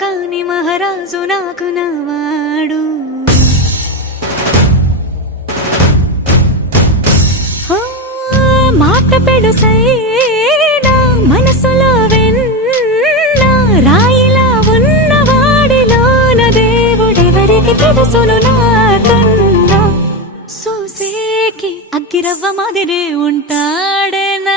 కాని మహారాజు నాకు నవాడు. మాట పెడుసైనా మనసులో వెన్న రాయిలా ఉన్నవాడిలోన దేవుడెవరికి తెలుసును నాకన్నా. సూసేకి అగ్గిరవ్వ మాదిరే ఉంటాడే నా